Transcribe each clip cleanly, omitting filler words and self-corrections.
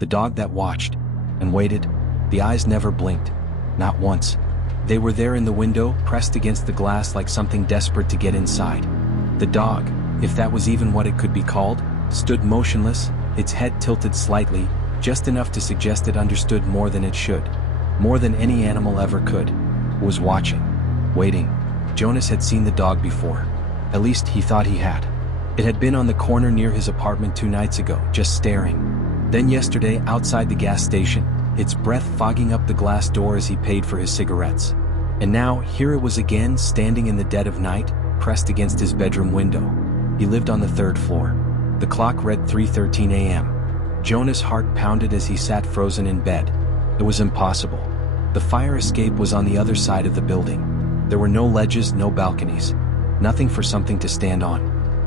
The dog that watched and waited, the eyes never blinked. Not once. They were there in the window, pressed against the glass like something desperate to get inside. The dog, if that was even what it could be called, stood motionless, its head tilted slightly, just enough to suggest it understood more than it should. More than any animal ever could. It was watching. Waiting. Jonas had seen the dog before. At least he thought he had. It had been on the corner near his apartment 2 nights ago, just staring. Then yesterday, outside the gas station, its breath fogging up the glass door as he paid for his cigarettes. And now, here it was again, standing in the dead of night, pressed against his bedroom window. He lived on the 3rd floor. The clock read 3:13 a.m. Jonas' heart pounded as he sat frozen in bed. It was impossible. The fire escape was on the other side of the building. There were no ledges, no balconies. Nothing for something to stand on.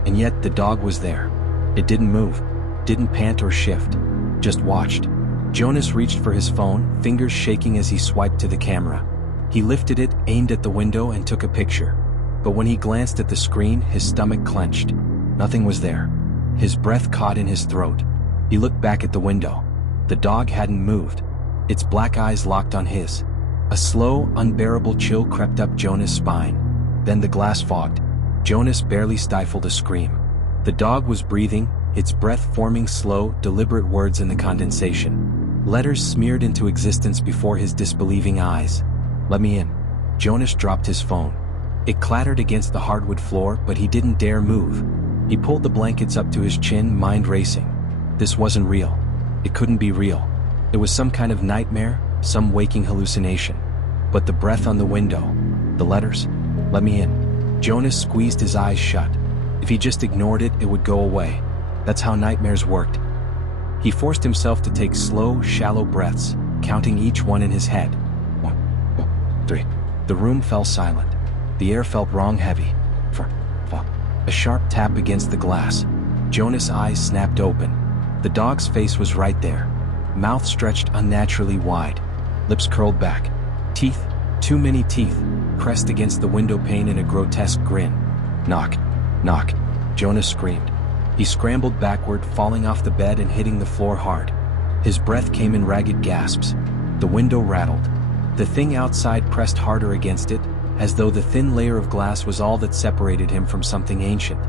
And yet the dog was there. It didn't move, didn't pant or shift, just watched. Jonas reached for his phone, fingers shaking as he swiped to the camera. He lifted it, aimed at the window, and took a picture. But when he glanced at the screen, his stomach clenched. Nothing was there. His breath caught in his throat. He looked back at the window. The dog hadn't moved. Its black eyes locked on his. A slow, unbearable chill crept up Jonas' spine. Then the glass fogged. Jonas barely stifled a scream. The dog was breathing, its breath forming slow, deliberate words in the condensation. Letters smeared into existence before his disbelieving eyes. "Let me in." Jonas dropped his phone. It clattered against the hardwood floor, but he didn't dare move. He pulled the blankets up to his chin, mind racing. This wasn't real. It couldn't be real. It was some kind of nightmare, some waking hallucination. But the breath on the window, the letters, "Let me in." Jonas squeezed his eyes shut. If he just ignored it, it would go away. That's how nightmares worked. He forced himself to take slow, shallow breaths, counting each one in his head. 1, 3. The room fell silent. The air felt wrong, heavy. 4, 5. A sharp tap against the glass. Jonas' eyes snapped open. The dog's face was right there. Mouth stretched unnaturally wide. Lips curled back. Teeth, too many teeth, pressed against the window pane in a grotesque grin. Knock. Knock. Jonas screamed. He scrambled backward, falling off the bed and hitting the floor hard. His breath came in ragged gasps. The window rattled. The thing outside pressed harder against it, as though the thin layer of glass was all that separated him from something ancient.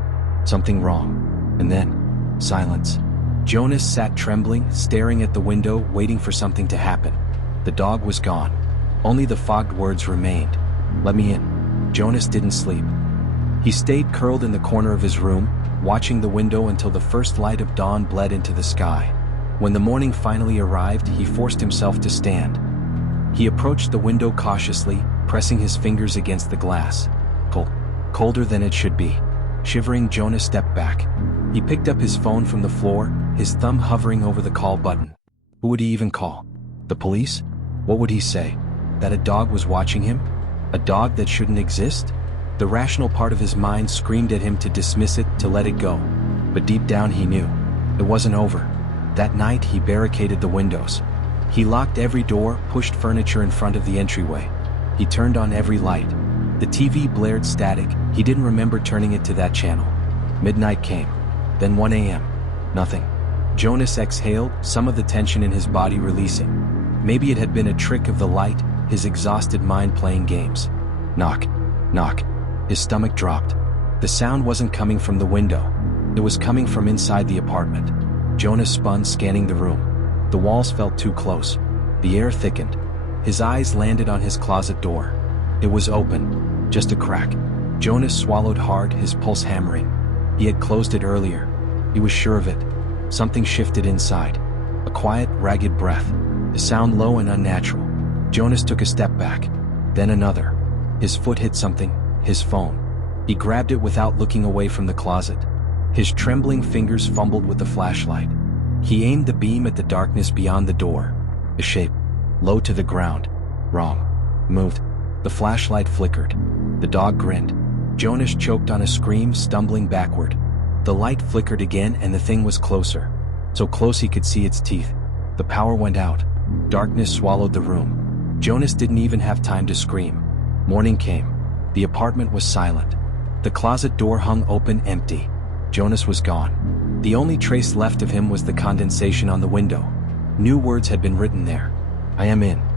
Something wrong. And then, silence. Jonas sat trembling, staring at the window, waiting for something to happen. The dog was gone. Only the fogged words remained. "Let me in." Jonas didn't sleep. He stayed curled in the corner of his room, watching the window until the first light of dawn bled into the sky. When the morning finally arrived, he forced himself to stand. He approached the window cautiously, pressing his fingers against the glass. Cold. Colder than it should be. Shivering, Jonas stepped back. He picked up his phone from the floor, his thumb hovering over the call button. Who would he even call? The police? What would he say? That a dog was watching him? A dog that shouldn't exist? The rational part of his mind screamed at him to dismiss it, to let it go. But deep down he knew. It wasn't over. That night he barricaded the windows. He locked every door, pushed furniture in front of the entryway. He turned on every light. The TV blared static. He didn't remember turning it to that channel. Midnight came. Then 1 a.m. Nothing. Jonas exhaled, some of the tension in his body releasing. Maybe it had been a trick of the light, his exhausted mind playing games. Knock. Knock. His stomach dropped. The sound wasn't coming from the window. It was coming from inside the apartment. Jonas spun, scanning the room. The walls felt too close. The air thickened. His eyes landed on his closet door. It was open. Just a crack. Jonas swallowed hard, his pulse hammering. He had closed it earlier. He was sure of it. Something shifted inside. A quiet, ragged breath. A sound low and unnatural. Jonas took a step back. Then another. His foot hit something, his phone. He grabbed it without looking away from the closet. His trembling fingers fumbled with the flashlight. He aimed the beam at the darkness beyond the door. A shape. Low to the ground. Wrong. Moved. The flashlight flickered. The dog grinned. Jonas choked on a scream, stumbling backward. The light flickered again and the thing was closer. So close he could see its teeth. The power went out. Darkness swallowed the room. Jonas didn't even have time to scream. Morning came. The apartment was silent. The closet door hung open, empty. Jonas was gone. The only trace left of him was the condensation on the window. New words had been written there. I am in.